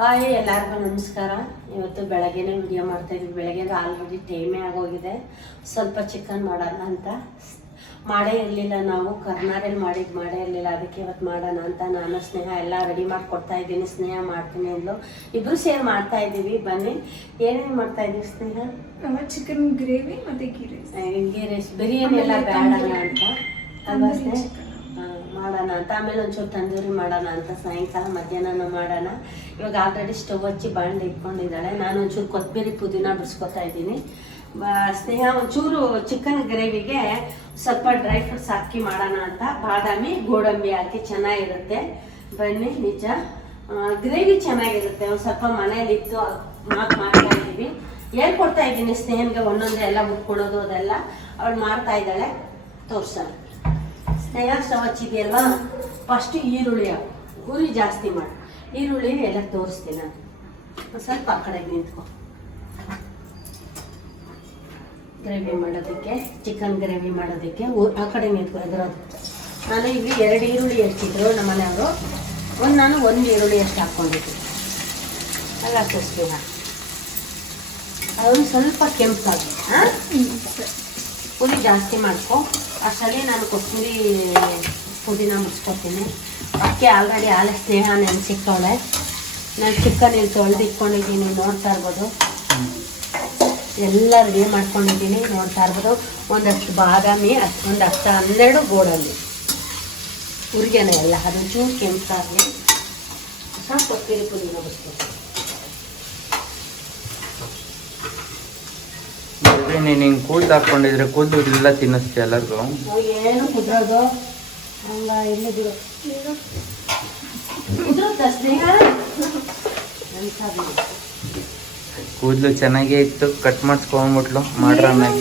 Hi ಎಲ್ಲರಿಗೂ ನಮಸ್ಕಾರ. ಇವತ್ತು ಬೆಳಗ್ಗೆನೇ ವಿಡಿಯೋ ಮಾಡ್ತಾಯಿದ್ವಿ. ಬೆಳಗ್ಗೆ ಆಲ್ರೆಡಿ ಟೈಮೇ ಆಗೋಗಿದೆ. ಸ್ವಲ್ಪ ಚಿಕನ್ ಮಾಡೋಣ ಅಂತ ಮಾಡೇ ಇರಲಿಲ್ಲ. ನಾವು ಕರ್ನಾರಲ್ಲಿ ಮಾಡೇ ಇರಲಿಲ್ಲ. ಅದಕ್ಕೆ ಇವತ್ತು ಮಾಡೋಣ ಅಂತ ನಾನು ಸ್ನೇಹ ಎಲ್ಲ ರೆಡಿ ಮಾಡಿಕೊಡ್ತಾ ಇದ್ದೀನಿ. ಸ್ನೇಹ ಮಾಡ್ತೀನಿ ಅಂದ್ಲು. ಇಬ್ಬರು ಸೇರಿ ಮಾಡ್ತಾ ಇದ್ದೀವಿ. ಬನ್ನಿ ಏನೇನು ಮಾಡ್ತಾ ಇದ್ದೀವಿ ಸ್ನೇಹ? ಚಿಕನ್ ಗ್ರೇವಿ ಮತ್ತು ಗೀ ರೈಸ್ ಬಿರಿಯಾನಿ ಎಲ್ಲ ಬೇಡ ಅಂತ ಅಲ್ವಾ ಸ್ನೇಹ? ಮಾಡೋಣ ಅಂತ. ಆಮೇಲೆ ಒಂಚೂರು ತಂದೂರಿ ಮಾಡೋಣ ಅಂತ ಸಾಯಂಕಾಲ ಮಧ್ಯಾಹ್ನ ಮಾಡೋಣ. ಇವಾಗ ಆಲ್ರೆಡಿ ಸ್ಟವ್ ಹಚ್ಚಿ ಬಾಣಲೆ ಇಟ್ಕೊಂಡಿದ್ದಾಳೆ. ನಾನು ಒಂಚೂರು ಕೊತ್ತಂಬರಿ ಪುದೀನ ಬಿಡಿಸ್ಕೊತಾ ಇದ್ದೀನಿ. ಸ್ನೇಹ ಒಂಚೂರು ಚಿಕನ್ ಗ್ರೇವಿಗೆ ಸ್ವಲ್ಪ ಡ್ರೈ ಫ್ರೂಟ್ಸ್ ಹಾಕಿ ಮಾಡೋಣ ಅಂತ. ಬಾದಾಮಿ ಗೋಡಂಬಿ ಹಾಕಿ ಚೆನ್ನಾಗಿರುತ್ತೆ. ಬನ್ನಿ, ನಿಜ ಗ್ರೇವಿ ಚೆನ್ನಾಗಿರುತ್ತೆ. ಒಂದು ಸ್ವಲ್ಪ ಮನೇಲಿ ಇತ್ತು ಮಾಡ್ತಾ ಇದ್ದೀವಿ. ಹೇಳ್ಕೊಡ್ತಾ ಇದ್ದೀನಿ ಸ್ನೇಹನ್ಗೆ ಒಂದೊಂದೇ ಎಲ್ಲ ಮುಟ್ಕೊಳೋದು ಅದೆಲ್ಲ ಅವಳು ಮಾಡ್ತಾ ಇದ್ದಾಳೆ. ತೋರ್ಸೋಣ. ಸ್ನೇಹ ಸ್ಟವ್ ಹಚ್ಚಿದೆಯಲ್ವಾ, ಫಸ್ಟ್ ಈರುಳ್ಳಿ ಉರಿ ಜಾಸ್ತಿ ಮಾಡಿ ಈರುಳ್ಳಿ ಎಲ್ಲ ತೋರಿಸ್ತೀನಿ ನಾನು. ಸ್ವಲ್ಪ ಆ ಕಡೆಗೆ ನಿಂತ್ಕೊ. ಗ್ರೇವಿ ಮಾಡೋದಕ್ಕೆ, ಚಿಕನ್ ಗ್ರೇವಿ ಮಾಡೋದಕ್ಕೆ ಆ ಕಡೆ ನಿಂತ್ಕೊ. ಎದುರೋದು ನಾನು ಇಲ್ಲಿ 2 ಈರುಳ್ಳಿ ಎಷ್ಟಿದ್ರು ನಮ್ಮ ಮನೆಯವರು. ನಾನು 1 ಈರುಳ್ಳಿ ಎಷ್ಟು ಹಾಕ್ಕೊಂಡಿದ್ದೀನಿ ಅಲ್ಲ ಸ್ನೇಹ. ಅದೊಂದು ಸ್ವಲ್ಪ ಕೆಂಪಾಗಿ ಉರಿ ಜಾಸ್ತಿ ಮಾಡ್ಕೊ. ಅಷ್ಟರಲ್ಲಿ ನಾನು ಕೊತ್ತಂಬರಿ ಪುದೀನ ಮುಚ್ಕೊತೀನಿ. ಅಕ್ಕೆ ಆಲ್ರೆಡಿ ಸ್ನೇಹ ನೆನೆಸಿಕ್ಕವಳೆ. ನಾನು ಚಿಕನ್ ಇಲ್ಲಿ ತೊಳೆದು ಇಟ್ಕೊಂಡಿದ್ದೀನಿ, ನೋಡ್ತಾ ಇರ್ಬೋದು. ಎಲ್ಲ ರೆಡಿ ಮಾಡ್ಕೊಂಡಿದ್ದೀನಿ, ನೋಡ್ತಾ ಇರ್ಬೋದು. ಒಂದಷ್ಟು ಬಾದಾಮಿ, ಒಂದು 10-12 ಗೋಡಂಬಿ ಹುರಿಗೆನೆ ಎಲ್ಲ ಅದು ಚೂರು ಕೆಂಪಾಗಲಿ. ಸ್ವಲ್ಪ ಕೊತ್ತಂಬರಿ ಪುದೀನ ಮುಚ್ಕೊತೀನಿ. ನೀನು ಹಿಂಗೆ ಕೂದಲು ಹಾಕ್ಕೊಂಡಿದ್ರೆ ಕೂದಲು ಇಲ್ಲ ತಿನ್ನಿಸ್ತೀಯ ಎಲ್ಲರಿಗೂ. ಏನು ಕುದ್ರೋದು ಹಂಗ ಇಲ್ಲ ಬಿಡು. ಕೂದಲು ಚೆನ್ನಾಗೇ ಇತ್ತು, ಕಟ್ ಮಾಡಿಸ್ಕೊಂಡ್ಬಿಟ್ಲು. ಮಾಡ್ರ ಆಮೇಲೆ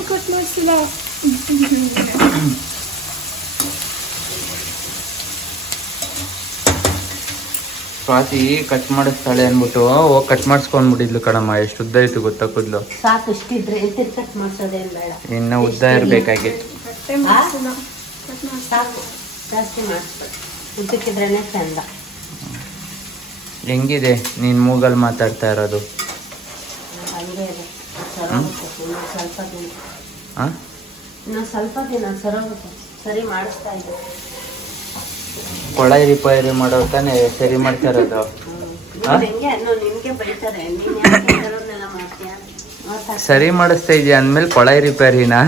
ಸ್ವಾತಿ ಕಟ್ ಮಾಡಿಸ್ತಾಳೆ ಅಂದ್ಬಿಟ್ಟು ಹೋಗಿ ಕಟ್ ಮಾಡಿಸ್ಕೊಂಡ್ಬಿಟ್ಟಿದ್ಲು ಕಣಮ್ಮ. ಎಷ್ಟು ಉದ್ದ ಇತ್ತು ಗೊತ್ತಾ ಕೂದಲು? ಸಾಕು, ಇಷ್ಟಿದ್ರೆ ಕಟ್ ಮಾಡಿಸೋದೇನು ಬೇಡ. ಇನ್ನು ಉದ್ದ ಇರಬೇಕಾಗಿತ್ತು. ಸಾಕು, ಜಾಸ್ತಿ ಮಾಡಿಸ್ಬೇಕು. ಉದ್ದಕ್ಕಿದ್ರೇ ಚಂದ. ಹೆಂಗಿದೆ ನೀನು ಮೂಗಲ್ಲಿ ಮಾತಾಡ್ತಾ ಇರೋದು? ಹಂಗೆ ಇದೆ. ಸ್ವಲ್ಪ ದಿನ ಹಾಂ, ಇನ್ನು ಸ್ವಲ್ಪ ದಿನ ಸರೋಗುತ್ತೆ. ಸರಿ ಮಾಡಿಸ್ತಾ ಇದ್ದೆ. ಕೊಳಾಯಿ ರಿಪೇರಿ ಮಾಡೋ ತಾನೆ ಸರಿ ಮಾಡ್ತಾ ಇರೋದು. ಹೆಂಗೆ ನಿನ್ಗೆ ಬೈತಾರೆ, ನೀನು ಯಾಕೆ ತರೋದನ್ನೆಲ್ಲ ಮಾಡ್ತೀಯ? ಸರಿ ಮಾಡಿಸ್ತಾ ಇದೆಯಾ ಅಂದಮೇಲೆ ಕೊಳಾಯಿ ರಿಪೇರಿನಾ?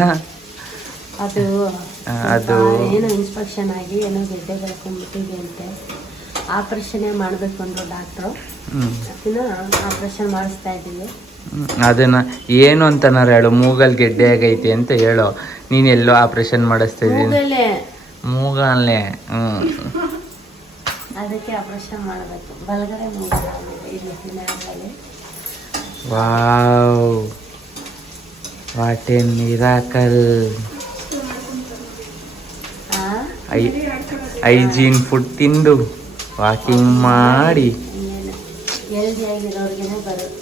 ಅದು ಏನೋ ಇನ್ಸ್ಪೆಕ್ಷನ್ ಆಗಿ ಏನೋ ಗೆಡ್ಡೆ ಬೆಳ್ಕೊಂಡ್ಬಿಟ್ಟಿದೆ ಅಂತೆ. ಆಪ್ರೇಷನ್ನೇ ಮಾಡಬೇಕು ಅಂದ್ರು ಡಾಕ್ಟ್ರು. ಅದನ್ನ ಆಪ್ರೇಷನ್ ಮಾಡಿಸ್ತಾ ಇದ್ದೀವಿ. ಅದನ್ನ ಏನು ಅಂತನಾರ ಹೇಳು. ಮೂಗಲ್ ಗೆಡ್ಡೆ ಆಗೈತಿ ಅಂತ ಹೇಳು. ನೀನು ಎಲ್ಲೋ ಆಪ್ರೇಷನ್ ಮಾಡಿಸ್ತಾ ಇದ್ದೀನಿ ಮೂಗಲ್ಲೇ. ಅದಕ್ಕೆ ಆಪ್ರೇಷನ್ ಮಾಡಬೇಕು. ಬಲಗಡೆ ಮೂಗಲ್ಲಿ ಇಲ್ಲಿ. Wow, what A miracle. Hygiene food ತಿಂದು ವಾಕಿಂಗ್ ಮಾಡಿ ಹೆಲ್ದಿಯಾಗಿರೋರ್ಗೇನೆ ಬರೋದು.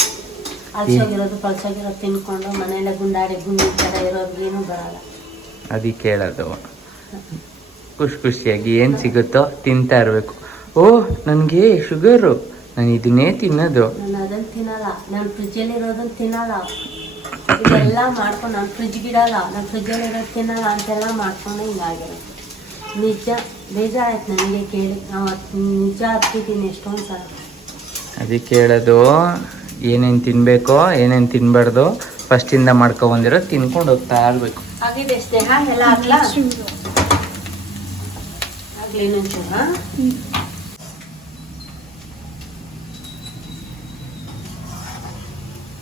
ಹಲ್ಸೋಗಿರೋದು ಪಲ್ಸೋಗಿರೋದು ತಿನ್ಕೊಂಡು ಮನೆಯಲ್ಲ ಗುಂಡಾಡಿ ಗುಂಡಿ ಥರ ಇರೋರ್ಗೇನು ಬರಲ್ಲ. ಅದಕ್ಕೆ ಹೇಳೋದು, ಖುಷಿಯಾಗಿ ಏನು ಸಿಗುತ್ತೋ ತಿಂತಾ ಇರಬೇಕು. ಓ, ನನಗೆ ಶುಗರು, ನಾನು ಇದನ್ನೇ ತಿನ್ನೋದು. ನಾನು ಅದನ್ನು ತಿನ್ನಲ್ಲ. ನಾನು ಫ್ರಿಜ್ಜಲ್ಲಿರೋದನ್ನು ತಿನ್ನಲ್ಲ. ಇದೆಲ್ಲ ಮಾಡ್ಕೊಂಡು ನಾನು ಫ್ರಿಜ್ಗಿಡಲ್ಲ. ನಾನು ಫ್ರಿಜ್ಜಲ್ಲಿರೋದು ತಿನ್ನಲ್ಲ ಅಂತೆಲ್ಲ ಮಾಡ್ಕೊಂಡು ಹಿಂಗಾಗಿರೋದು. ನಿಜ ಬೇಜಾರಾಯ್ತು ನನಗೆ ಕೇಳಿ. ನಿಜ ಹತ್ತಿದ್ದೀನಿ ಎಷ್ಟೊಂದು ಸಲ. ಅದಕ್ಕೆ ಹೇಳೋದು, ಏನೇನು ತಿನ್ನಬೇಕೋ ಏನೇನು ತಿನ್ನಬಾರ್ದು ಫಸ್ಟಿಂದ ಮಾಡ್ಕೊಬಂದಿರೋ ತಿನ್ಕೊಂಡು ಹೋಗ್ತಾ ಇರಬೇಕು. ಆಗಿದೆ ಸ್ನೇಹ ಎಲ್ಲ ಆಗ್ಲಾ ಆಗ್ಲಿ ಇನ್ನೊಂಚೂರ.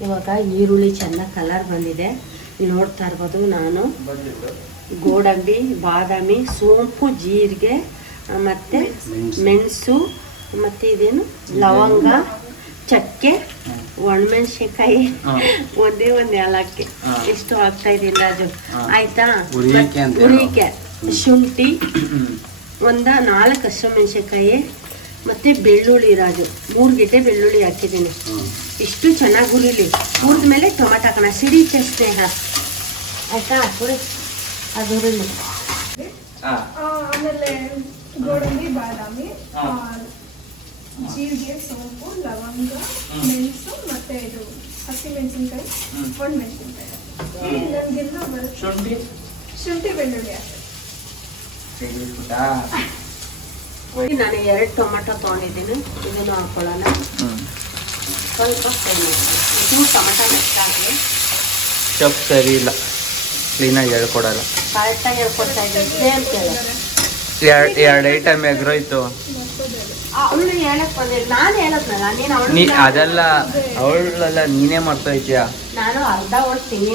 ಇವಾಗ ಈರುಳ್ಳಿ ಚೆನ್ನಾಗಿ ಕಲರ್ ಬಂದಿದೆ, ನೋಡ್ತಾ ಇರ್ಬೋದು. ನಾನು ಗೋಡಂಬಿ, ಬಾದಾಮಿ, ಸೋಂಪು, ಜೀರಿಗೆ ಮತ್ತು ಮೆಣಸು ಮತ್ತು ಇದೇನು ಲವಂಗ, ಚಕ್ಕೆ, ಒಣಮೆಣಸಿನ್ಕಾಯಿ, ಒಂದೇ ಒಂದು ಏಲಕ್ಕಿ ಇಷ್ಟು ಹಾಕ್ತಾ ಇದ್ದೀನಿ ರಾಜು. ಆಯ್ತಾ? ಹುರಿಕೆ, ಶುಂಠಿ, 4 ಹಸಿಮೆಣಸಿನ್ಕಾಯಿ ಮತ್ತು ಬೆಳ್ಳುಳ್ಳಿ ರಾಜು. 3 ಗೆಡ್ಡೆ ಬೆಳ್ಳುಳ್ಳಿ ಹಾಕಿದ್ದೀನಿ. ಇಷ್ಟು ಚೆನ್ನಾಗಿ ಹುರಿಲಿ. ಹುರಿದ್ಮೇಲೆ ಟೊಮೆಟೊ ಹಾಕೋಣ. ಸಿಡಿ ಸ್ನೇಹ ಆಯ್ತಾ? ಹುರಿ ಅದು ಹುರಿಲಿ. ಆಮೇಲೆ ಗೋಡಂಬಿ, ಬಾದಾಮಿ, ಜೀರಿಗೆ, ಸೋಂಪು, ಲವಂಗ, ಮೆಣಸು ಮತ್ತೆ ಇದು ಹಸಿಮೆಣಸಿನ್ಕಾಯಿ, ಒಣಮೆಣಸಿನ್ಕಾಯಿ ನಮಗೆಲ್ಲ ಬರುತ್ತೆ. ಶುಂಠಿ ಬೆಳ್ಳುಳ್ಳಿ ನಾನು 2 ಟೊಮೆಟೊ ತೊಗೊಂಡಿದ್ದೀನಿ, ಇದನ್ನು ಹಾಕೊಳ್ಳೋಣ. ಸ್ವಲ್ಪ ಇದು ಟೊಮೆಟೊ ಮೆಚ್ಚಾಗಲಿ. ಚಪ್ ಸರಿ ಇಲ್ಲ, ಕ್ಲೀನಾಗಿ ಹೇಳ್ಕೊಡಲ್ಲ. ಕರೆಕ್ಟಾಗಿ ಹೇಳ್ಕೊಡ್ತಾ ಇದ್ದೀನಿ ಅಂತೇಳಿ. 2 ಐಟಮ್ ಎಗ್ರೋಯ್ತು. ಅವಳು ಹೇಳಕ್ ಬಂದಿಲ್ಲ, ನಾನು ಹೇಳದ್ನಲ್ಲ, ನೀ ಅದೆಲ್ಲ ಅವಳೆಲ್ಲ ನೀನೇ ಮಾಡ್ತಾ ನಾನು ಅರ್ಧ ಓಡ್ತೀನಿ.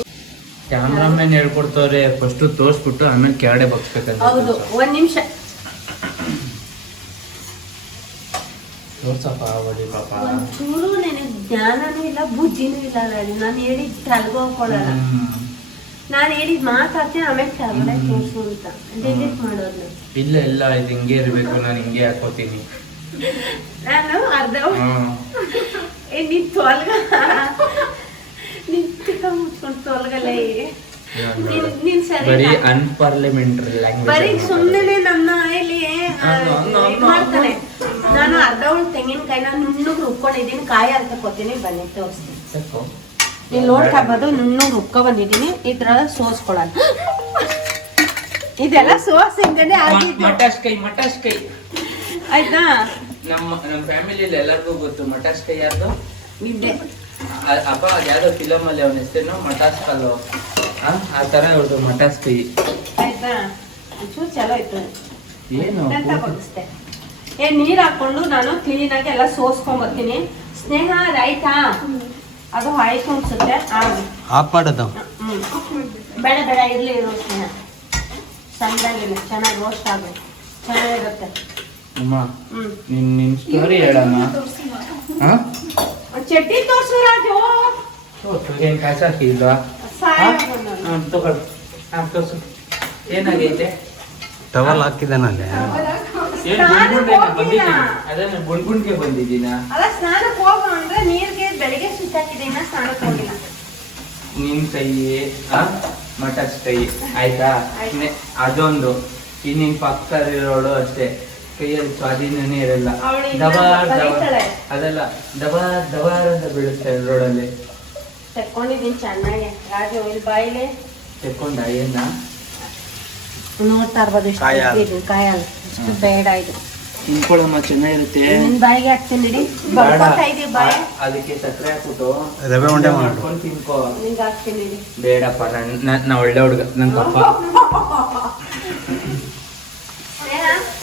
ಕ್ಯಾಮ್ರಾಮನ್ ಹೇಳ್ಕೊಡ್ತವ್ರೆ, ಫಸ್ಟ್ ತೋರಿಸ್ಬಿಟ್ಟು ಆಮೇಲೆ ಕೆಳಗಡೆ ಬಗ್ಸ್ಬೇಕಂತ. ಹೌದು, 1 ನಿಮಿಷ ತೋರ್ಸಪ್ಪ ಬಡಿ ಪಾಪ. ಒಂಚೂರು ನನಗೆ ಜ್ಞಾನನೂ ಇಲ್ಲ, ಬುದ್ಧಿನೂ ಇಲ್ಲ. ನಾನು ಹೇಳಿದ್ ತಲೆಗೋಕೊಳ್ಳಲ್ಲ. ನಾನು ಹೇಳಿದ್ ಮಾತಾಡ್ತೀನಿ, ಆಮೇಲೆ ಕೆಳಗಡೆ ತೋರಿಸು ಅಂತ ಡಿಲೀಟ್ ಮಾಡೋದು. ಇಲ್ಲ ಇಲ್ಲ, ಇದು ಹಿಂಗೆ ಇರ್ಬೇಕು, ನಾನು ಹಿಂಗೆ ಹಾಕೋತೀನಿ. ನಾನು ಅರ್ಧ ನೀನ್ ತೊಲ್ಗ ನಿಂತ್ಕ ಮುಚ್ಕೊಂಡು ತೊಲ್ಗಲ್ಲ. ನೀನ್ ಸರಿ ಬರೀ ಅನ್ಪಾರ್ಲಿಮೆಂಟರಿ ಲ್ಯಾಂಗ್ವೇಜ್. ಬರೀ ಸುಮ್ಮನೆ ನನ್ನ ಇಲ್ಲಿ ಮಾಡ್ತಾನೆ. ನಾನು ಅರ್ಧ ಒಂದು ತೆಂಗಿನಕಾಯಿನ ನುಣ್ಣಗೆ ರುಬ್ಕೊಂಡಿದ್ದೀನಿ, ಕಾಯಿ ಹಾಕೋತೀನಿ. ಬನ್ನಿ ತೋರಿಸ್ತೀನಿ. ನೀವು ನೋಡ್ಕೋಬೋದು, ನುಣ್ಣಗೆ ರುಬ್ಕೊ ಬಂದಿದ್ದೀನಿ. ಇದ್ರೊಳಗೆ ಸೋಸ್ಕೊಳ್ಳೋಣ. ಇದೆಲ್ಲ ಸೋಸಿಂದನೇ ಆಗಿದ್ದು. ಮಟಾಸ್ ಕೈ ಆಯ್ತಾ? ನಮ್ಮ ಫ್ಯಾಮಿಲಿಯಲ್ಲಿ ಎಲ್ಲರಿಗೂ ಗೊತ್ತು ಮಟಾಸ್ ಕೈ ಯಾರ್ದು. ಇದ್ದೆ ಅಪ್ಪ ಅದ್ಯಾವುದೋ ಫಿಲಮ್ ಅಲ್ಲಿ ಅವನ ಹೆಸರೇನು ಮಟಾಸ್ ಕಲ್ಲು, ಆ ತರ ಇವ್ರದ್ದು ಮಟಾಸ್ ಕೈ. ಆಯ್ತಾ? ಒಂಚೂರು ಚಲೋ ಇತ್ತು. ಏನು ಅಂತ ಬಗ್ಗಿಸ್ದೆ. ನೀರು ಹಾಕೊಂಡು ನಾನು ಕ್ಲೀನಾಗಿ ಎಲ್ಲ ಸೋಸ್ಕೊಂಬರ್ತೀನಿ. ಸ್ನೇಹ ಆಯ್ತಾ? ಅದು ಆಯ್ತು ಅನ್ಸುತ್ತೆ. ಆಫ್ ಮಾಡೋದು. ಬೇಡ ಬೇಡ, ಇರ್ಲಿ ಇರೋ ಸ್ನೇಹ. ಸಣ್ಣದಾಗಿಲ್ಲ, ಚೆನ್ನಾಗಿ ರೋಸ್ಟ್ ಆಗಬೇಕು, ಚೆನ್ನಾಗಿರುತ್ತೆ. ಅಮ್ಮ ನಿನ್ ಸ್ಟೋರಿ ಹೇಳಮ್ಮ. ಚಟ್ನಿ ತೋರ್ಸು ರಾಜು. ಏನ್ ಕಾಸು ಹಾಕಿಲ್ವಾ? ತೋರ್ಸು. ಏನಾಗೈತೆ? ಟವಲ್ ಹಾಕಿದಾನಲ್ಲ. ಅದನ್ನ ಗುಂಡ್ಗುಂಡ್ಗೆ ಬಂದಿದ್ದೀನ. ಅಲ್ಲ, ಸ್ನಾನಕ್ಕೆ ಹೋಗು ಅಂದ್ರೆ ನೀರ್ಗೆ ಬೆಳಿಗ್ಗೆ ಸ್ವಿಚ್ ಹಾಕಿದ್ದೀನ, ಸ್ನಾನಕ್ಕೆ ಹೋಗಿಲ್ಲ. ನಿನ್ ಕೈ ಮಟಸ್ ಕೈ ಆಯ್ತಾ? ಅದೊಂದು ನಿನ್ ಪಕ್ಕದಲ್ಲಿರೋಳು ಅಷ್ಟೇ, ಕೈಯಲ್ಲಿ ಸ್ವಾಧೀನನೇ ಇರಲ್ಲ. ಅದೆಲ್ಲ ದಬಾರ್ ಅಂತ ಬೀಳುತ್ತೆ ರೋಡಲ್ಲಿ. ತೆಕ್ಕೊಂಡಿದ್ದೀನಿ ಚೆನ್ನಾಗಿ. ರಾಜು ಇಲ್ಲಿ ಬಾಯಿಲೆ ತೆಕ್ಕೊಂಡ ಏನ ನೋಡ್ತಾ ಇರ್ಬೋದು. ಇಷ್ಟು ಕಾಯಲ್ಲ, ಇಷ್ಟು ಬೇಡ. ಇದು ತಿನ್ಕೊಳ್ಳಮ್ಮ, ಚೆನ್ನಾಗಿರುತ್ತೆ. ನಿನ್ ಬಾಯಿಗೆ ಹಾಕ್ತೀನಿ ಇಡಿ. ಬರ್ಕೊತಾ ಇದೀವಿ ಬಾಯಿ. ಅದಕ್ಕೆ ಸಕ್ಕರೆ ಹಾಕ್ಬಿಟ್ಟು ರವೆ ಉಂಡೆ ಮಾಡ್ಕೊಂಡು ತಿನ್ಕೋ. ನಿಂಗೆ ಹಾಕ್ತೀನಿ ಇಡಿ. ಬೇಡಪ್ಪ, ನಾ ಒಳ್ಳೆ ಹುಡುಗ, ನನ್ ಪಪ್ಪ.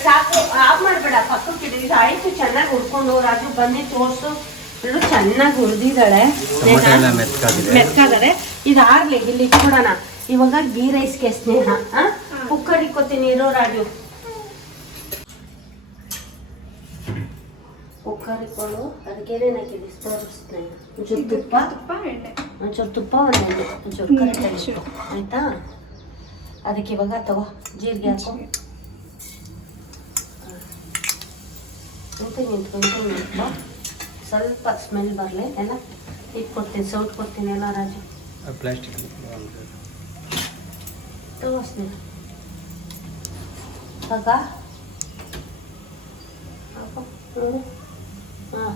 ಸಾಕು, ಆಫ್ ಮಾಡ್ಬೇಡ, ಪಕ್ಕಕ್ಕೆ ಇಡಿ. ಇದು ಆಯ್ತು, ಚೆನ್ನಾಗಿ ಹುಡ್ಕೊಂಡು. ರಾಜು ಬನ್ನಿ ತೋರ್ಸು. ಇಳು ಚೆನ್ನಾಗಿ ಹುರಿದಿದ್ದಾಳೆ, ಮೆತ್ಕಾದರೆ. ಇದು ಆರ್ಲಿ, ಇಲ್ಲಿ ಇಟ್ಬಿಡೋಣ. ಇವಾಗ ಗೀ ರೈಸ್ಗೆ ಸ್ನೇಹ ಕುಕ್ಕರ್ ಇಕ್ಕೋತೀನಿ. ಇರೋ ರಾಜು, ಕುಕ್ಕರ್ ಇಕ್ಕೊಂಡು ಅದಕ್ಕೆ ಏನೇನು ಹಾಕಿದ್ವಿ ತೋರಿಸ್ತೀನಿ. ಒಂಚೂರು ತುಪ್ಪ, ಎಣ್ಣೆ, ಒಂಚೂರು ತುಪ್ಪ, ಒಂಚೂರು ಕರೆಕ್ಟಾಗಿ ಆಯ್ತಾ? ಅದಕ್ಕೆ ಇವಾಗ ತಗೋ ಜೀರಿಗೆ ಹಾಕೋ. ನಿಂತ್ಕೊಂಡು ಸ್ವಲ್ಪ ಸ್ಮೆಲ್ ಬರಲಿ ಎಲ್ಲ. ಇಟ್ಕೊಡ್ತೀನಿ, ಸೌಟ್ ಕೊಡ್ತೀನಿ ಎಲ್ಲ. ರಾಜು ಪ್ಲಾಸ್ಟಿಕ್ ತಗೋಸ್ತೀನಿ. ತಗ ಹಾಕೋ. ಹಾಂ,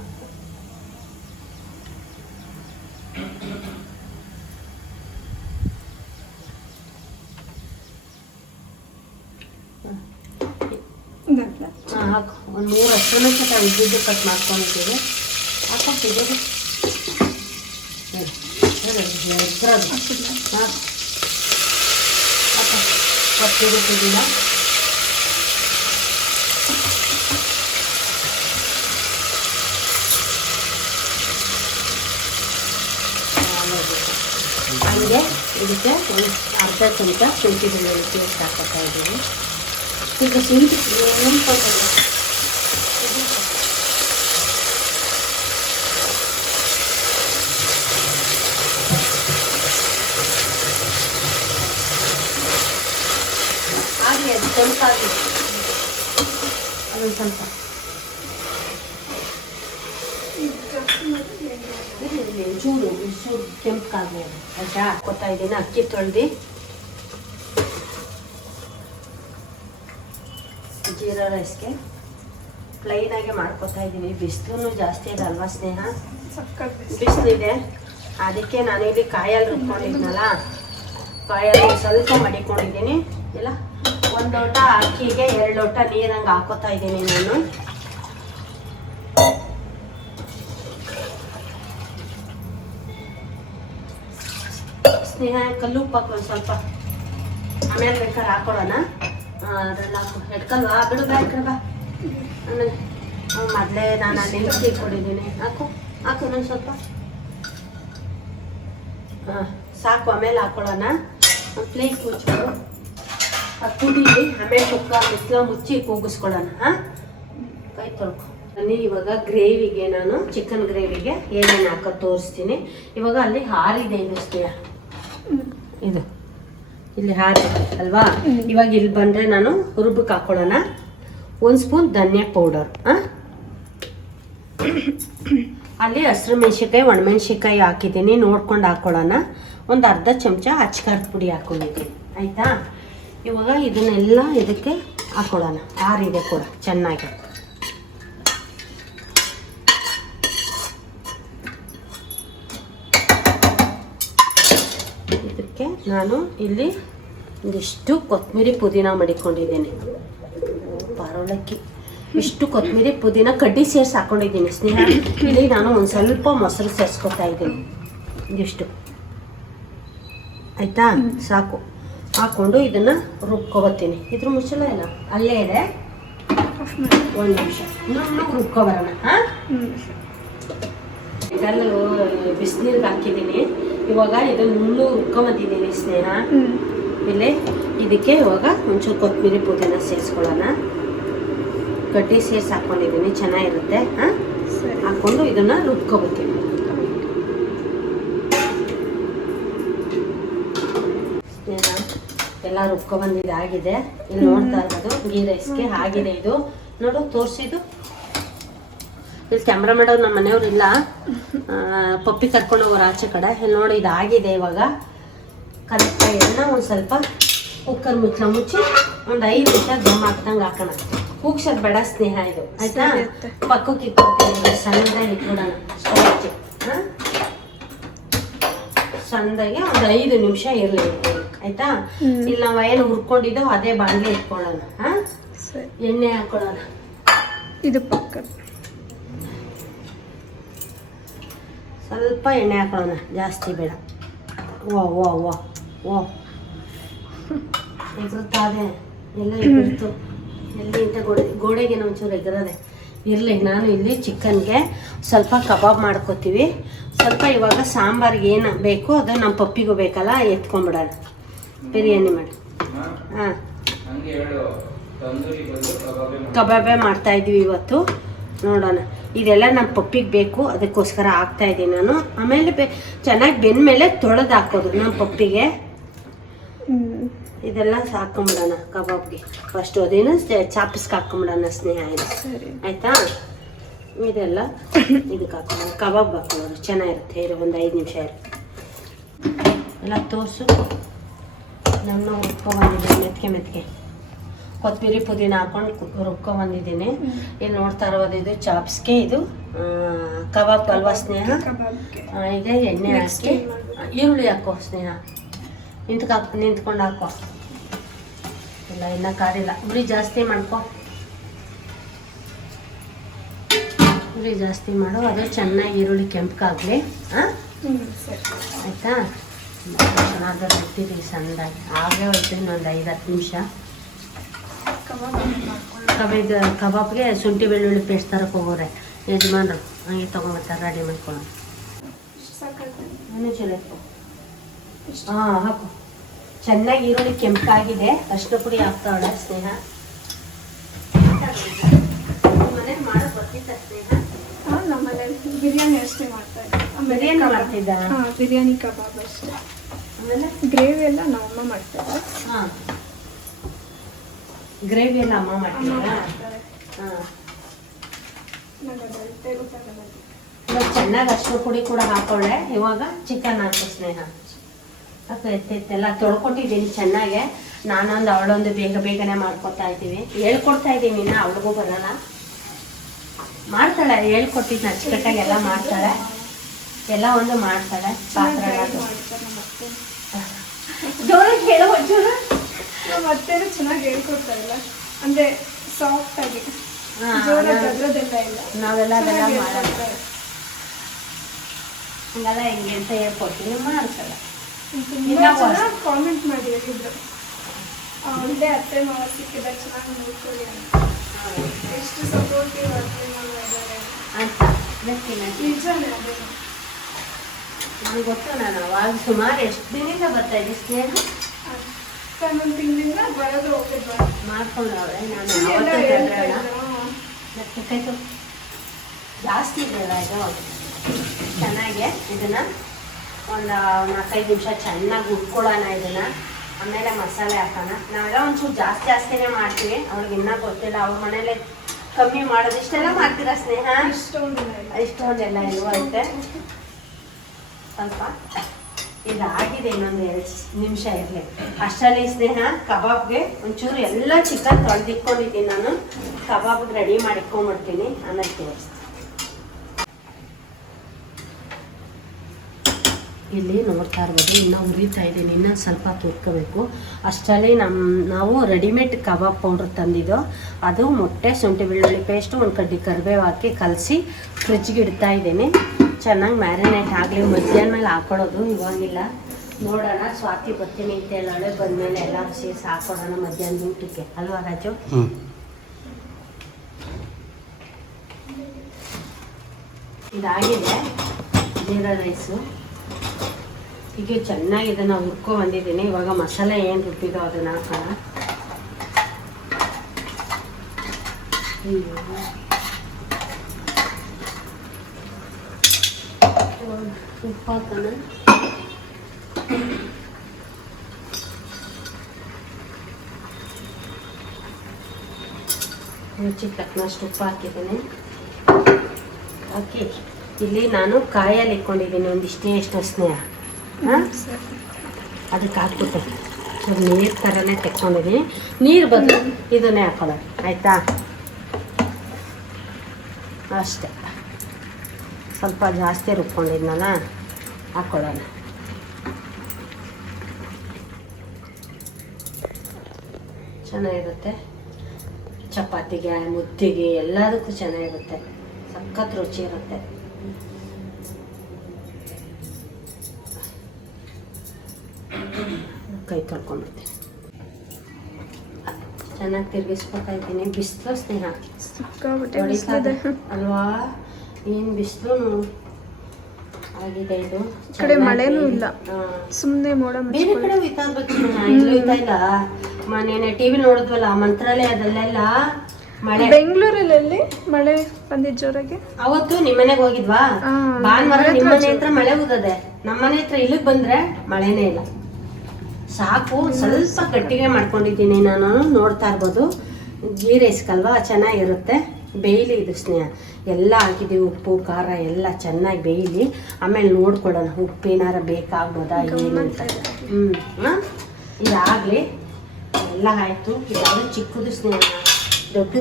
ಹಾಕು. ಒಂದು 3 ಹಸಿಮೆಣಸಿನಕಾಯಿ ಉದ್ದಿದ್ದು ಕಟ್ ಮಾಡ್ಕೊಂಡಿದ್ದೀವಿ. ಹಾಕೊಂಡಿದ್ದೀವಿ. ಕೊತ್ತಿರುತ್ತಿಲ್ಲ. ಹಂಗೆ ಇದಕ್ಕೆ ಒಂದು ಅರ್ಧ ಚಮಚ ಶುಂಠಿ ಬೆಳ್ಳುಳ್ಳಿ ಪೇಸ್ಟ್ ಹಾಕೋತಾ ಇದ್ದೀವಿ. ಈಗ ಶುಂಠಿ ನೆನ್ಕೊಳ್ತದೆ. ಆಗಲಿ, ಅದು ಸ್ವಲ್ಪ ಆಗಲಿ. ಅದೊಂದು ಸ್ವಲ್ಪ ಚೂರು ಚೂರು ಕೆಂಪಗಾಗಲಿ. ಆಯ್ತಾ? ಹಾಕ್ಕೊತಾ ಇದ್ದೀನಿ. ಅಕ್ಕಿ ತೊಳೆದು ಜೀರಾ ರೈಸ್ಗೆ ಪ್ಲೈನಾಗೆ ಮಾಡ್ಕೊತಾ ಇದ್ದೀನಿ. ಬಿಸಿಲು ಜಾಸ್ತಿ ಇದೆ ಅಲ್ವಾ ಸ್ನೇಹ? ಸಕ್ಕತ್ ಬಿಸಿಲಿದೆ, ಅದಕ್ಕೆ ನಾನಿಲ್ಲಿ ಕಾಯಲ್ಲಿ ರುಬ್ಕೊಂಡಿದ್ನಲ್ಲ, ಕಾಯಲ್ಲಿ ಸ್ವಲ್ಪ ಮಡಿಕೊಂಡಿದ್ದೀನಿ. ಇಲ್ಲ, 1 ಲೋಟ ಅಕ್ಕಿಗೆ 2 ಲೋಟ ನೀರಂಗೆ ಹಾಕೋತಾ ಇದ್ದೀನಿ ನಾನು. ಸ್ನೇಹ ಕಲ್ಲುಪ್ಪು ಹಾಕಿ ಒಂದು ಸ್ವಲ್ಪ, ಆಮೇಲೆ ಬೇಕಾದ್ರೆ ಹಾಕೊಳ್ಳೋಣ. ಅದ್ರಲ್ಲಿ ಹಾಕು, ಎಡ್ಕಲ್ವಾ? ಬಿಡು ಬಾ, ಇಟ್ಕೊಂಡು ಬಾ. ಆಮೇಲೆ ಮೊದಲೇ ನಾನು ನೆನೆಸಿ ಇಟ್ಕೊಂಡಿದ್ದೀನಿ. ಹಾಕು ಇನ್ನೊಂದು ಸ್ವಲ್ಪ. ಹಾಂ ಸಾಕು, ಆಮೇಲೆ ಹಾಕೊಳ್ಳೋಣ. ಒಂದು ಪ್ಲೇಟ್ ಮುಚ್ಚಿಬಿಡು, ಅದು ಕುದೀಲಿ, ಆಮೇಲೆ ಕುಕ್ಕರ್ ಮುಚ್ಚಿ ಕೂಗಿಸ್ಕೊಳ್ಳೋಣ. ಹಾಂ, ಕೈ ತೊಳ್ಕೊ. ಬನ್ನಿ, ಇವಾಗ ಗ್ರೇವಿಗೆ ನಾನು ಚಿಕನ್ ಗ್ರೇವಿಗೆ ಏನೇನು ಹಾಕೋದು ತೋರಿಸ್ತೀನಿ. ಇವಾಗ ಅಲ್ಲಿ ಹಾರಿದೆ ಇದು ಸ್ನೇಹ, ಇದು ಇಲ್ಲಿ ಹಾರಿದೆ ಅಲ್ವಾ? ಇವಾಗ ಇಲ್ಲಿ ಬಂದರೆ ನಾನು ರುಬ್ಬಕ್ಕೆ ಹಾಕೊಳ್ಳೋಣ. 1 ಸ್ಪೂನ್ ಧನಿಯಾ ಪೌಡರ್, ಅಲ್ಲಿ ಹಸಿರು ಮೆಣಸಿನ್ಕಾಯಿ ಒಣಮೆಣ್ಸಿನ್ಕಾಯಿ ಹಾಕಿದ್ದೀನಿ, ನೋಡ್ಕೊಂಡು ಹಾಕೊಳ್ಳೋಣ. ಒಂದು ಅರ್ಧ ಚಮಚ ಅಚ್ಕಾರದ ಪುಡಿ ಹಾಕೊಂಡಿದ್ದೀನಿ, ಆಯಿತಾ? ಇವಾಗ ಇದನ್ನೆಲ್ಲ ಇದಕ್ಕೆ ಹಾಕೊಳ್ಳೋಣ. ಆರಿದೆ ಕೂಡ ಚೆನ್ನಾಗಿ. ಇದಕ್ಕೆ ನಾನು ಇಲ್ಲಿ ಒಂದಿಷ್ಟು ಕೊತ್ತಂಬರಿ ಪುದೀನ ಮಡಿಕೊಂಡಿದ್ದೇನೆ. ಪಾರೋಳಕ್ಕಿ ಇಷ್ಟು ಕೊತ್ತಂಬರಿ ಪುದೀನ ಕಡ್ಡಿ ಸೇರಿಸಿ ಹಾಕೊಂಡಿದ್ದೀನಿ ಸ್ನೇಹ. ಇಲ್ಲಿ ನಾನು ಒಂದು ಸ್ವಲ್ಪ ಮೊಸರು ಸೇರಿಸ್ಕೊತಾ ಇದ್ದೀನಿ, ಇದಿಷ್ಟು, ಆಯಿತಾ? ಸಾಕು. ಹಾಕ್ಕೊಂಡು ಇದನ್ನು ರುಬ್ಕೊಬತ್ತೀನಿ. ಇದ್ರ ಮುಚ್ಚಲ ಇಲ್ಲ, ಅಲ್ಲೇ ಇದೆ. 1 ನಿಮಿಷ ಇನ್ನೂ ರುಬ್ಕೊಬರೋಣ. ಹಾಂ, ಇದೆಲ್ಲ ಬಿಸಿನೀರಿಗೆ ಹಾಕಿದ್ದೀನಿ. ಇವಾಗ ಇದನ್ನು ನುಣ್ಣು ರುಬ್ಕೊಂಬಂದಿದ್ದೀನಿ ಸ್ನೇಹ. ಇಲ್ಲಿ ಇದಕ್ಕೆ ಇವಾಗ ಒಂಚೂರು ಕೊತ್ತಂಬರಿ ಪುದೀನ ಸೇರಿಸ್ಕೊಳ್ಳೋಣ. ಗಡ್ಡೆ ಸೇರಿಸಿ ಹಾಕ್ಕೊಂಡಿದ್ದೀನಿ, ಚೆನ್ನಾಗಿರುತ್ತೆ. ಹಾಂ, ಹಾಕ್ಕೊಂಡು ಇದನ್ನು ರುಬ್ಕೊಬತ್ತೀನಿ. ಎಲ್ಲ ರುಬ್ಕೊಬಂದಿದ್ದಾಗಿದೆ. ಇಲ್ಲಿ ನೋಡ್ತಾ ಇರೋದು ಗೀ ರೈಸ್ಗೆ ಆಗಿದೆ. ಇದು ನೋಡು, ತೋರಿಸಿದ್ದು. ಇಲ್ಲಿ ಕ್ಯಾಮ್ರಾ ಮಾಡೋರು ನಮ್ಮ ಮನೆಯವ್ರು ಇಲ್ಲ, ಪಪ್ಪಿ ಕರ್ಕೊಂಡು ಹೋಗೋರು ಆಚೆ ಕಡೆ. ಇಲ್ಲಿ ನೋಡಿ, ಇದಾಗಿದೆ. ಇವಾಗ ಕರೆಕ್ಟಾಗಿ ಇದನ್ನು ಒಂದು ಸ್ವಲ್ಪ ಕುಕ್ಕರ್ ಮುಚ್ಚಿ ಒಂದು 5 ನಿಮಿಷ ದಮ್ ಹಾಕ್ದಂಗೆ ಹಾಕೋಣ. ಕೂಗ್ಸೋದು ಬೇಡ ಸ್ನೇಹ, ಇದು ಆಯಿತಾ? ಪಕ್ಕಕ್ಕೆ ಇಟ್ಕೊಡ್ತೀನಿ, ಸಣ್ಣದಾಗಿ ಇಟ್ಬಿಡೋಣ. ಸ್ಟವ್ ಹಚ್ಚಿ, ಹಾಂ, ಸಣ್ಣದಾಗಿ ಒಂದು 5 ನಿಮಿಷ ಇರಲಿ, ಆಯಿತಾ? ಇಲ್ಲಿ ನಾವು ಏನು ಹುರ್ಕೊಂಡಿದ್ದೋ ಅದೇ ಬಾಣಲೆ ಇಟ್ಕೊಳ್ಳೋಣ. ಹಾಂ, ಎಣ್ಣೆ ಹಾಕೊಳ್ಳೋಣ. ಇದು ಪಕ್ಕ ಸ್ವಲ್ಪ ಎಣ್ಣೆ ಹಾಕೊಳ್ಳೋಣ, ಜಾಸ್ತಿ ಬೇಡ. ಓ ಓ ಓ ಓ ಎಗರುತ್ತಾದೆ, ಎಲ್ಲ ಎಗರ್ತು. ಎಲ್ಲಿ ಇಂಥ ಗೋಡೆಗೆ ಒಂಚೂರು ಎಗರದೆ ಇರಲಿ. ನಾನು ಇಲ್ಲಿ ಚಿಕನ್ಗೆ ಸ್ವಲ್ಪ ಕಬಾಬ್ ಮಾಡ್ಕೋತೀವಿ. ಸ್ವಲ್ಪ ಇವಾಗ ಸಾಂಬಾರಿಗೆ ಏನು ಬೇಕು ಅದು ನಮ್ಮ ಪಪ್ಪಿಗೂ ಬೇಕಲ್ಲ, ಎತ್ಕೊಂಡ್ಬಿಡೋಣ. ಬಿರಿಯಾನಿ ಮಾಡಿ. ಹಾಂ, ಕಬಾಬೇ ಮಾಡ್ತಾಯಿದ್ವಿ ಇವತ್ತು. ನೋಡೋಣ, ಇದೆಲ್ಲ ನಮ್ಮ ಪಪ್ಪಿಗೆ ಬೇಕು, ಅದಕ್ಕೋಸ್ಕರ ಹಾಕ್ತಾಯಿದ್ದೀನಿ ನಾನು. ಆಮೇಲೆ ಚೆನ್ನಾಗಿ ಬೆಂದಮೇಲೆ ತೊಳೆದು ಹಾಕೋದು ನಮ್ಮ ಪಪ್ಪಿಗೆ. ಇದೆಲ್ಲ ಹಾಕೊಂಬಿಡೋಣ ಕಬಾಬ್ಗೆ. ಫಸ್ಟ್ ಅದೇನು ಚಾಪಿಸ್ಗೆ ಹಾಕೊಂಬಿಡೋಣ ಸ್ನೇಹ, ಇದು ಆಯಿತಾ? ಇದೆಲ್ಲ ಇದಕ್ಕೆ ಹಾಕೊಳ್ಳೋಣ, ಕಬಾಬ್ ಹಾಕೊಳ್ಳೋದು ಚೆನ್ನಾಗಿರುತ್ತೆ. ಇರೋ ಒಂದು 5 ನಿಮಿಷ ಇರುತ್ತೆ. ಎಲ್ಲ ತೋರಿಸು. ನನ್ನ ರುಬ್ಕೊಂಬಂದಿದ್ದೀನಿ ಮೆತ್ಕೆ ಕೊತ್ತಂಬರಿ ಪುದೀನ ಹಾಕೊಂಡು ರುಬ್ಕೊಂಬಂದಿದ್ದೀನಿ. ಇಲ್ಲಿ ನೋಡ್ತಾ ಇರೋದು ಇದು ಚಾಪ್ಸ್ಗೆ, ಇದು ಕಬಾಬ್ ಅಲ್ವಾ ಸ್ನೇಹ? ಈಗ ಎಣ್ಣೆ ಹಾಕಿ ಈರುಳ್ಳಿ ಹಾಕೋ ಸ್ನೇಹ. ನಿಂತ್ಕೊಂಡು ಹಾಕೋ. ಇಲ್ಲ, ಇನ್ನೂ ಕಾರಿಲ್ಲ. ಉರಿ ಜಾಸ್ತಿ ಮಾಡ್ಕೊ, ಉರಿ ಜಾಸ್ತಿ ಮಾಡು. ಅದು ಚೆನ್ನಾಗಿ ಈರುಳ್ಳಿ ಕೆಂಪಗಾಗಲಿ. ಹಾಂ, ಆಯಿತಾ? ಚೆನ್ನಾಗಿ ಇಟ್ಟಿದ್ದೀವಿ ಸಣ್ಣದಾಗಿ. ಆಗೇ ಹೋಗ್ತೀನಿ ಒಂದು 5-10 ನಿಮಿಷ. ಕಬಾಬ್ಗೆ ಶುಂಠಿ ಬೆಳ್ಳುಳ್ಳಿ ಪೇಸ್ಟ್ ತರಕ್ಕೆ ಹೋಗೋರೆ ಯಜಮಾನ್ರು, ಹಂಗೆ ತೊಗೊಂಬರ್ತಾರೆ, ರೆಡಿ ಮಾಡ್ಕೊಳ್ಳೋಣ. ಹಾಂ, ಹಾಕು. ಚೆನ್ನಾಗಿ ಈರುಳ್ಳಿ ಕೆಂಪಾಗಿದೆ. ಅಷ್ಟು ಪುಡಿ ಹಾಕ್ತಾವಳ ಸ್ನೇಹ. ಮನೇಲಿ ಮಾಡೋದು ಬರ್ತಿದ್ದ ಸ್ನೇಹ? ಹಾಂ, ನಮ್ಮನೇಲಿ ಬಿರಿಯಾನಿ ಅಷ್ಟೇ ಮಾಡ್ತಾ ಇದ್ದೆ. ಬಿರಿಯಾನಿ ಮಾಡ್ತಿದ್ದ? ಹಾಂ, ಬಿರಿಯಾನಿ ಕಬಾಬ್ ಅಷ್ಟೇ. ಆಮೇಲೆ ಗ್ರೇವಿ ಎಲ್ಲ ನಮ್ಮಮ್ಮ ಮಾಡ್ತಾರೆ. ಹಾಂ, ಗ್ರೇವಿ ಎಲ್ಲ ಅಮ್ಮ ಮಾಡ್ತಿದ್ದ? ಹಾಂ, ಇವಾಗ ಚೆನ್ನಾಗಿ ಅಷ್ಟು ಪುಡಿ ಕೂಡ ಹಾಕೊಳ್ಳೆ. ಇವಾಗ ಚಿಕನ್ ಹಾಕು ಸ್ನೇಹ. ಎತ್ತೆಲ್ಲ ತೊಳ್ಕೊಟ್ಟಿದ್ದೀನಿ ಚೆನ್ನಾಗೆ. ನಾನೊಂದು ಅವಳೊಂದು ಬೇಗನೆ ಮಾಡ್ಕೊತಾ ಇದ್ದೀವಿ. ಹೇಳ್ಕೊಡ್ತಾ ಇದ್ದೀನಿ, ಇನ್ನು ಅವಳಿಗೂ ಬರಲ್ಲ. ಮಾಡ್ತಾಳೆ, ಹೇಳ್ಕೊಟ್ಟಿದ್ದು ಅಚ್ಚುಕಟ್ಟಾಗಿ ಎಲ್ಲ ಮಾಡ್ತಾಳೆ, ಎಲ್ಲ ಒಂದು ಮಾಡ್ತಾಳೆ. ಪಾತ್ರೆ ಎಲ್ಲ ಜೋರಾಗಿ ಹೇಳೋ ಜೋರ. ನಮ್ಮ ಅತ್ತೆನೂ ಚೆನ್ನಾಗಿ ಹೇಳ್ಕೊಡ್ತಾರಲ್ಲ, ಅಂದ್ರೆ ಸಾಫ್ಟ್ ಆಗಿ, ಜೋರಾಗಿ ಅದ್ರದ್ದೆಲ್ಲ ಇಲ್ಲ. ನಾವೆಲ್ಲ ಅದೆಲ್ಲ ಮಾಡೋದು ಹಂಗಲ್ಲ ಹಿಂಗೆ ಅಂತ ಹೇಳ್ಕೊಡ್ತೀವಿ, ಮಾಡ್ತಾಳೆ. ತುಂಬಾ ಚೆನ್ನಾಗಿ ಕಾಮೆಂಟ್ ಮಾಡಿ ಹೇಳಿದ್ರು, ಒಳ್ಳೆ ಅತ್ತೆ ಮಾವ ಸಿಕ್ಕಿದಾಗ ಚೆನ್ನಾಗಿ ನೋಡ್ಕೊಳ್ಳಿ ಅಂತ. ಎಷ್ಟು ಸಪೋರ್ಟಿವ್ ಅತ್ತೆ ಮಾವ ಇದ್ದಾರೆ ಅಂತ ನಿಜಾನೇ. ಅದೇ ನನಗೆ ಗೊತ್ತು, ನಾನು ಅವಾಗ ಸುಮಾರು ಎಷ್ಟು ದಿನದಿಂದ ಬರ್ತಾ ಇದ್ದೆ ಸ್ನೇಹ ಒಂದು ತಿಂಗಳಿಂದ ಬರೋದು ಹೋಗಿದ್ವ ಮಾಡ್ಕೊಂಡವ್ರೆ. ನಾನು ಎಲ್ಲ ಯಾವತ್ತೂ ಹೇಳ್ತಾ ಗಡ್ರ ಇದ್ರು. ಜಾಸ್ತಿ ಇದೆಯಲ್ಲ ಇದು, ಚೆನ್ನಾಗಿ ಇದನ್ನ ಒಂದು 4-5 ನಿಮಿಷ ಚೆನ್ನಾಗಿ ಹುರ್ಕೊಳ್ಳೋಣ ಇದನ್ನ. ಆಮೇಲೆ ಮಸಾಲೆ ಹಾಕೋಣ. ನಾವೆಲ್ಲ ಒಂಚೂರು ಜಾಸ್ತಿನೇ ಮಾಡ್ತೀವಿ, ಅವ್ರಿಗೆ ಇನ್ನೂ ಗೊತ್ತಿಲ್ಲ. ಅವ್ರ ಮನೇಲೆ ಕಮ್ಮಿ ಮಾಡೋದು. ಇಷ್ಟೆಲ್ಲ ಮಾಡ್ತೀರಾ ಸ್ನೇಹ? ಇಷ್ಟೊಂದೆಲ್ಲ ಇಲ್ವ ಐತೆ. ಸ್ವಲ್ಪ ಇದಾಗಿದೆ, ಇನ್ನೊಂದು 2 ನಿಮಿಷ ಇರಲಿ. ಅಷ್ಟರಲ್ಲಿ ಸ್ನೇಹ ಕಬಾಬ್ಗೆ ಒಂಚೂರು ಎಲ್ಲ ಚಿಕನ್ ತೊಳೆದಿಟ್ಕೊಂಡಿದ್ದೀನಿ ನಾನು. ಕಬಾಬ್ಗೆ ರೆಡಿ ಮಾಡಿಟ್ಕೊಂಡ್ಬಿಡ್ತೀನಿ, ಆಮೇಲೆ ತೋರಿಸ್ತೀನಿ. ಇಲ್ಲಿ ನೋಡ್ತಾ ಇರ್ಬೋದು, ಇನ್ನೂ ಉರಿತಾ ಇದ್ದೀನಿ, ಇನ್ನೂ ಸ್ವಲ್ಪ ತುರ್ಕೋಬೇಕು. ಅಷ್ಟರಲ್ಲಿ ನಾವು ರೆಡಿಮೇಡ್ ಕಬಾಬ್ ಪೌಡ್ರ್ ತಂದಿದ್ದು, ಅದು ಮೊಟ್ಟೆ, ಶುಂಠಿ ಬೆಳ್ಳುಳ್ಳಿ ಪೇಸ್ಟು, ಒಂದು ಕಡ್ಡಿ ಕರಿಬೇವು ಹಾಕಿ ಕಲಸಿ ಫ್ರಿಜ್ಗೆ ಇಡ್ತಾ ಇದ್ದೀನಿ. ಚೆನ್ನಾಗಿ ಮ್ಯಾರಿನೇಟ್ ಆಗಲಿ. ಮಧ್ಯಾಹ್ನ ಮೇಲೆ ಹಾಕೊಳ್ಳೋದು, ಇವಾಗಿಲ್ಲ. ನೋಡೋಣ, ಸ್ವಾತಿ ಬರ್ತೀನಿ ಅಂತ ಹೇಳೋಳೆ. ಬಂದಮೇಲೆ ಎಲ್ಲರೂ ಸೇರಿಸಿ ಹಾಕೊಡೋಣ ಮಧ್ಯಾಹ್ನದ ಊಟಕ್ಕೆ, ಅಲ್ವಾ ರಾಜು? ಇದಾಗಿದೆ ಜೀರಾ ರೈಸು. ಈಗ ಚೆನ್ನಾಗಿ ಇದನ್ನು ಹುರ್ಕೊ ಬಂದಿದ್ದೀನಿ. ಇವಾಗ ಮಸಾಲೆ ಏನು ರುಬ್ಬಿದೋ ಅದನ್ನು ಹಾಕೋಣ. ಉಪ್ಪು ಹಾಕೋಣ. ರುಚಿಗೆ ತಕ್ಕನಷ್ಟು ಉಪ್ಪು ಹಾಕಿದ್ದೀನಿ. ಹಾಕಿ ಇಲ್ಲಿ ನಾನು ಕಾಯಲ್ಲಿ ಇಟ್ಕೊಂಡಿದ್ದೀನಿ ಒಂದಿಷ್ಟೇ ಸ್ನೇಹ. ಅದಕ್ಕೆ ಹಾಕ್ಬಿಟ್ಟು ಸ್ವಲ್ಪ ನೀರು ಥರನೇ ತೆಕ್ಕೊಂಡಿದ್ದೀನಿ. ನೀರು ಬದಲು ಇದನ್ನೇ ಹಾಕೊಳ್ಳೋಣ, ಆಯಿತಾ? ಅಷ್ಟೇ. ಸ್ವಲ್ಪ ಜಾಸ್ತಿ ರುಬ್ಕೊಂಡಿದ್ನಲ್ಲ, ಹಾಕ್ಕೊಳ್ಳೋಣ. ಚೆನ್ನಾಗಿರುತ್ತೆ, ಚಪಾತಿಗೆ, ಮುದ್ದೆಗೆ ಎಲ್ಲದಕ್ಕೂ ಚೆನ್ನಾಗಿರುತ್ತೆ. ಸಖತ್ ರುಚಿ ಇರುತ್ತೆ. ಕೈ ತೊಳ್ಕೊಂಡ್ಬಿಡ್ತೀನಿ. ಚೆನ್ನಾಗಿ ತಿರುಗಿಸ್ಕೊತಾ ಇದ್ದೀನಿ. ಬಿಸಿಲು ಸ್ನೇಹ ಅಲ್ವಾ? ಏನು ಬಿಸಿಲು ಆಗಿದೆ. ಇದು ಕಡೆ ಮಳೆನೂ ಇಲ್ಲ, ಸುಮ್ಮನೆ ಮೋಡ. ಬೇರೆ ಕಡೆ ಹೋಯ್ತಾ ಇರ್ಬೇಕು, ಇಲ್ಲೂ ಹೋಯ್ತಾ ಇಲ್ಲ. ಮನೇನೆ ಟಿವಿ ನೋಡಿದ್ವಲ್ಲ, ಮಂತ್ರಾಲಯದಲ್ಲೆಲ್ಲ ಮಳೆ. ಬೆಂಗಳೂರಲ್ಲಿ ಮಳೆ ಬಂದಿದ್ದು ಜೋರಾಗಿ. ಅವತ್ತು ನಿಮ್ಮನೆಗೆ ಹೋಗಿದ್ವಾ? ಭಾನುವಾರ ನಿಮ್ಮನೆ ಹತ್ರ ಮಳೆ ಹೋಗದೆ, ನಮ್ಮನೆ ಹತ್ರ ಇಲ್ಲಿಗೆ ಬಂದ್ರೆ ಮಳೆನೇ ಇಲ್ಲ. ಸಾಕು, ಸ್ವಲ್ಪ ಗಟ್ಟಿಗೆ ಮಾಡ್ಕೊಂಡಿದ್ದೀನಿ ನಾನು. ನೋಡ್ತಾ ಇರ್ಬೋದು, ಗೀ ರೈಸ್ಗಲ್ವಾ ಚೆನ್ನಾಗಿರುತ್ತೆ. ಬೇಯಲಿ ಇದು ಸ್ನೇಹ. ಎಲ್ಲ ಹಾಕಿದ್ದೀವಿ, ಉಪ್ಪು ಖಾರ ಎಲ್ಲ ಚೆನ್ನಾಗಿ ಬೇಯಲಿ. ಆಮೇಲೆ ನೋಡ್ಕೊಡೋಣ ಉಪ್ಪೇನಾರ ಬೇಕಾಗ್ಬೋದಾ ಏನು ಅಂತ. ಇದಾಗಲಿ. ಎಲ್ಲ ಆಯಿತು. ಇದಾದರೂ ಚಿಕ್ಕದು ಸ್ನೇಹ, ದೊಡ್ಡ.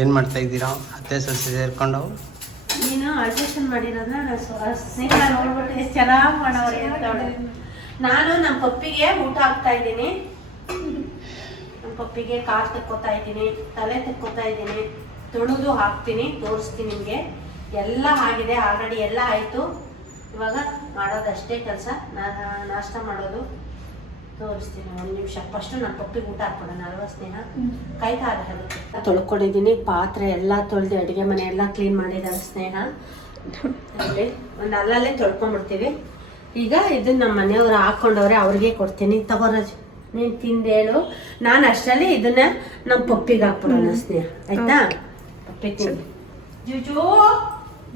ಏನು ಮಾಡ್ತಾ ಇದ್ದೀರಾ ಅತ್ತೆ ಸೊಸೆ ಸೇರ್ಕೊಂಡು? ನೀನು ಅಲ್ಟ್ರೇಷನ್ ಮಾಡಿರೋದನ್ನ ಸ್ನೇಹ ನೋಡ್ಬಿಟ್ಟು ಎಷ್ಟು ಚೆನ್ನಾಗಿ ಮಾಡೋರಿ ಅಂತ. ನಾನು ನಮ್ಮ ಪಪ್ಪಿಗೆ ಊಟ ಹಾಕ್ತಾ ಇದ್ದೀನಿ. ನಮ್ಮ ಪಪ್ಪಿಗೆ ಕಾಲು ತೆಕ್ಕೋತಾ ಇದ್ದೀನಿ, ತಲೆ ತೆಕ್ಕೋತಾ ಇದ್ದೀನಿ, ತೊಳೆದು ಹಾಕ್ತೀನಿ, ತೋರಿಸ್ತೀನಿ ನಿಮಗೆ. ಎಲ್ಲ ಆಗಿದೆ ಆಲ್ರೆಡಿ, ಎಲ್ಲ ಆಯಿತು. ಇವಾಗ ಮಾಡೋದಷ್ಟೇ ಕೆಲಸ. ನಾಷ್ಟ ಮಾಡೋದು ತೋರಿಸ್ತೀನಿ. 1 ನಿಮಿಷ. ಫಸ್ಟು ನನ್ನ ಪಪ್ಪಿಗೆ ಊಟ ಹಾಕ್ಕೊಡೋಣ ಅಲ್ವಾ ಸ್ನೇಹ? ಕಾಯ್ತಾ ಅದಕ್ಕೆ ತೊಳ್ಕೊಂಡಿದ್ದೀನಿ. ಪಾತ್ರೆ ಎಲ್ಲ ತೊಳೆದು ಅಡುಗೆ ಮನೆ ಎಲ್ಲ ಕ್ಲೀನ್ ಮಾಡಿದ್ದಾರೆ ಸ್ನೇಹ. ಅಲ್ಲಿ ಒಂದು ಅಲ್ಲಲ್ಲೇ ತೊಳ್ಕೊಂಡ್ಬಿಡ್ತೀವಿ. ಈಗ ಇದನ್ನ ನಮ್ಮ ಮನೆಯವ್ರು ಹಾಕ್ಕೊಂಡವ್ರೆ, ಅವ್ರಿಗೆ ಕೊಡ್ತೀನಿ. ತಗೋರಾಜ್, ನೀನು ತಿಂದೇಳು. ನಾನು ಅಷ್ಟರಲ್ಲಿ ಇದನ್ನ ನಮ್ಮ ಪಪ್ಪಿಗೆ ಹಾಕ್ಬಿಡೋಣ ಸ್ನೇಹ, ಆಯ್ತಾ? ಪಪ್ಪಿ ತಿಂದು ಜೂ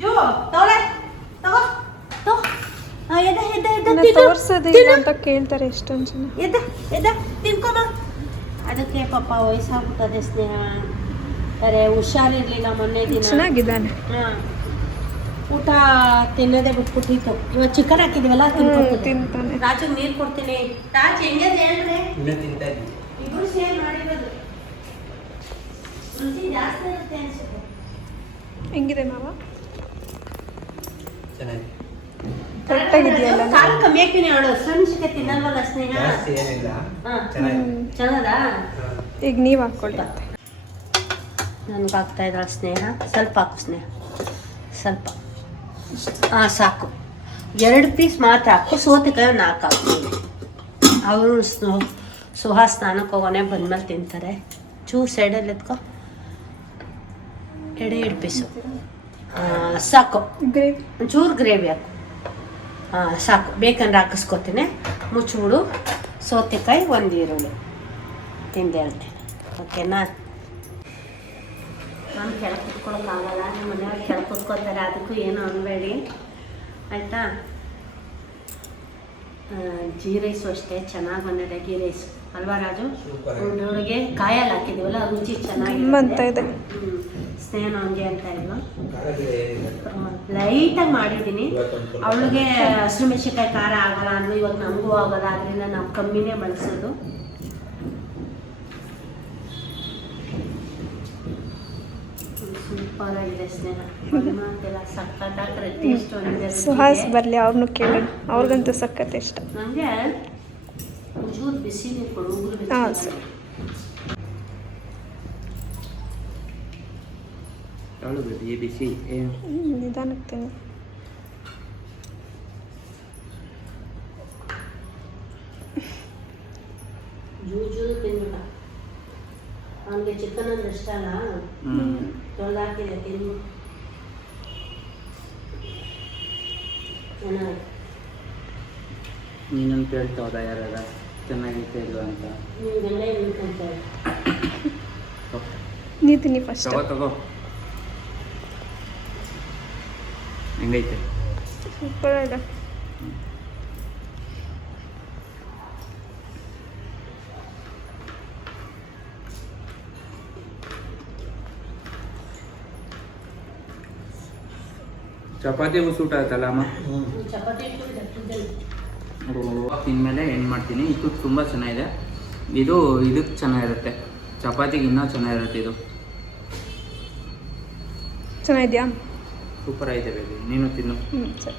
ಜೂ ತಗೊಳೆ, ತಗೋ ತಗೋ. ಅಂತ ಕೇಳ್ತಾರೆ ಎಷ್ಟೊಂದು ಜನ. ಎದ್ದ ತಿನ್ಕೊಬ. ಅದಕ್ಕೆ ಪಾಪ ವಯಸ್ಸಾಗ್ಬಿಟ್ಟದೆ ಸ್ನೇಹ. ಅರೆ ಹುಷಾರಿರ್ಲಿಲ್ಲ ಮೊನ್ನೆ ದಿನ. ಚೆನ್ನಾಗಿದ್ದಾನೆ. ಊಟ ತಿನ್ನೋದೇ ಬಿಟ್ಬಿಟ್ಟಿತ್ತು. ಇವಾಗ ಚಿಕನ್ ಹಾಕಿದೀವಲ್ಲ, ತಿಂತಾನೆ. ರಾಜು ನೀರು ಕೊಡ್ತೀನಿ. ರಾಜ್ ಹೆಂಗಿದೆ ಹೇಳ್ರಿ? ಇನ್ನೂ ತಿಂತಾ ಇದ್ದೀನಿ. ಇಬ್ರು ಸೇರ್ ಮಾಡಿರೋದು. ರುಚಿ ಜಾಸ್ತಿ ಇರುತ್ತೆ ಅನ್ಸುತ್ತೆ. ಹೆಂಗಿದೆ ಮಾವ? ಚೆನ್ನಾಗಿದೆ. ಕರೆಕ್ಟಾಗಿದೆಯಲ್ಲ? ಕಾಲು ಕಮ್ಮಿ ಹಾಕಿನಿ ಅವಳು ಸಣ್ಣ ತಿನ್ನಲ್ವಲ್ಲ ಸ್ನೇಹ. ಜಾಸ್ತಿ ಏನಿಲ್ಲ, ಹಾ. ಚೆನ್ನಾಗಿದೆ. ಚೆನ್ನಾದಾ? ಈಗ ನೀವು ಹಾಕ್ಕೊಳ್ಳಿ. ನನ್ಗೆ ಹಾಕ್ತಾ ಇದ್ದಾಳೆ ಸ್ನೇಹ. ಸ್ವಲ್ಪ ಹಾಕು ಸ್ನೇಹ, ಸ್ವಲ್ಪ. ಹಾಂ ಸಾಕು. 2 ಪೀಸ್ ಮಾತ್ರ ಹಾಕು. ಸೌತೆಕಾಯಿ 4 ಹಾಕ್ತೀನಿ. ಅವರು ಸುಹಾಸ್ ಸ್ನಾನಕ್ಕೆ ಹೋಗೋನೆ ಬಂದ್ಮೇಲೆ ತಿಂತಾರೆ. ಚೂರು ಸೈಡಲ್ಲಿ ಎತ್ಕೊ. 2 ಪೀಸು ಸಾಕು. ಗ್ರೇವಿ ಒಂಚೂರು ಗ್ರೇವಿ ಹಾಕು. ಹಾಂ ಸಾಕು. ಬೇಕಂದ್ರೆ ಹಾಕಿಸ್ಕೊತೀನಿ. ಮುಚ್ಚಿಬಿಡು. ಸೌತೆಕಾಯಿ 1 ಈರುಳ್ಳಿ ತಿಂದು ಹೇಳ್ತೀನಿ. ಓಕೆನಾ? ನಾನು ಕೆಳಗೆ ಕುತ್ಕೊಳ್ಳೋಕ್ಕಾಗಲ್ಲ. ನಿಮ್ಮ ಮನೆಯವ್ರು ಕೆಳಗೆ ಕುತ್ಕೋತಾರೆ, ಅದಕ್ಕೂ ಏನೂ ಅನ್ಬೇಡಿ ಆಯಿತಾ. ಗೀ ರೈಸು ಅಷ್ಟೇ ಚೆನ್ನಾಗಿ ಬಂದಿದೆ. ಗೀ ರೈಸು ಅಲ್ವಾ ರಾಜು? ಹುಡುಗಿಗೆ ಕಾಯಲ್ಲಿ ಹಾಕಿದ್ದೀವಲ್ಲ ರುಚಿ ತುಂಬ ಅಂತ ಚೆನ್ನಾಗಿದೆ. ಇದೆ. ಸ್ನೇಹ ಹಂಗೆ ಅಂತ ಇಲ್ವಾ? ಲೈಟಾಗಿ ಮಾಡಿದ್ದೀನಿ. ಅವಳಿಗೆ ಹಸಿಮೆಣಸಿನ್ಕಾಯಿ ಖಾರ ಆಗಲ್ಲ ಅಂದರು. ಇವಾಗ ನಮಗೂ ಆಗಲ್ಲ, ಅದರಿಂದ ನಾವು ಕಮ್ಮಿನೇ ಬಳಸೋದು. ಸೂಪರ್ ಆಗಿದೆ ಸ್ನೇಹ. ಮಾತೆಲ್ಲ ಸಕ್ಕತ್ತಾಗ್ತದೆ. ಟೇಸ್ಟ್ ಒಂದಿದೆ. ಸುಹಾಸ್ ಬರಲಿ, ಅವ್ರನ್ನೂ ಕೇಳಿ. ಅವ್ರಿಗಂತೂ ಸಖತ್ ಇಷ್ಟ. ನನಗೆ ಒಂಚೂರು ಬಿಸಿ ನೀರು ಕೊಡು. ಉಗುರು ಹಾಂ ಬಿಸಿ. ಸರಿ. ಬಿಸಿ ನಿಧಾನಕ್ಕೆ ತಿನ್ನು. ಜೂಜು ತಿನ್ನಿಲ್ಲ. ಅವನಿಗೆ ಚಿಕನ್ ಅಂದ್ರೆ ಇಷ್ಟ ಅಲ್ಲ. ತೊಳೆದಾಕಿದೆ ತಿನ್ನು. ಚೆನ್ನಾಗಿ ನೀನಂತ ಕೇಳ್ತಾವ್ದ ಯಾರಾದ ಚೆನ್ನಾಗಿತ್ತೆ ಇಲ್ವಾ ಅಂತ. ನಿಮಗೆಲ್ಲ ಹೇಳ್ಕೊಂತಾರೆ. ನೀ ತಿನ್ನಿ ಫಸ್ಟ್. ತಗೋ ಹೆಂಗೈತೆ? ಸೂಪರ್ ಇದೆ. ಚಪಾತಿಗೂ ಸೂಟ್ ಆಯ್ತಲ್ಲ ಅಮ್ಮ? ಚಪಾತಿ ಇಟ್ಬಿಟ್ಟಿದ್ದೆ ಫ್ರಿಜ್ಜಲ್ಲಿ. ತಿಂದಮೇಲೆ ಏನು ಮಾಡ್ತೀನಿ. ಇದು ತುಂಬ ಚೆನ್ನಾಗಿದೆ. ಇದು ಇದಕ್ಕೆ ಚೆನ್ನಾಗಿರುತ್ತೆ, ಚಪಾತಿಗೆ ಇನ್ನೂ ಚೆನ್ನಾಗಿರುತ್ತೆ. ಇದು ಚೆನ್ನಾಗಿದೆಯಾ? ಸೂಪರ್ ಆಗಿದೆ ಬೇಬಿ. ನೀನು ತಿನ್ನು. ಸರಿ.